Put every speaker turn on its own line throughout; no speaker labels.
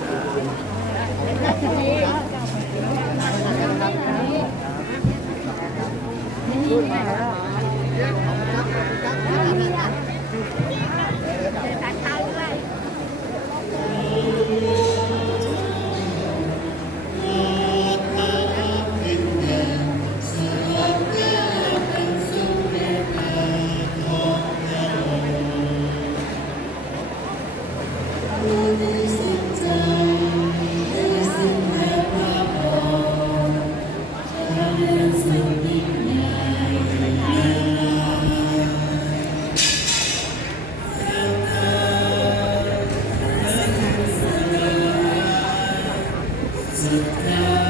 哈哈。Yeah. yeah.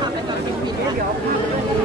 他们那边比较。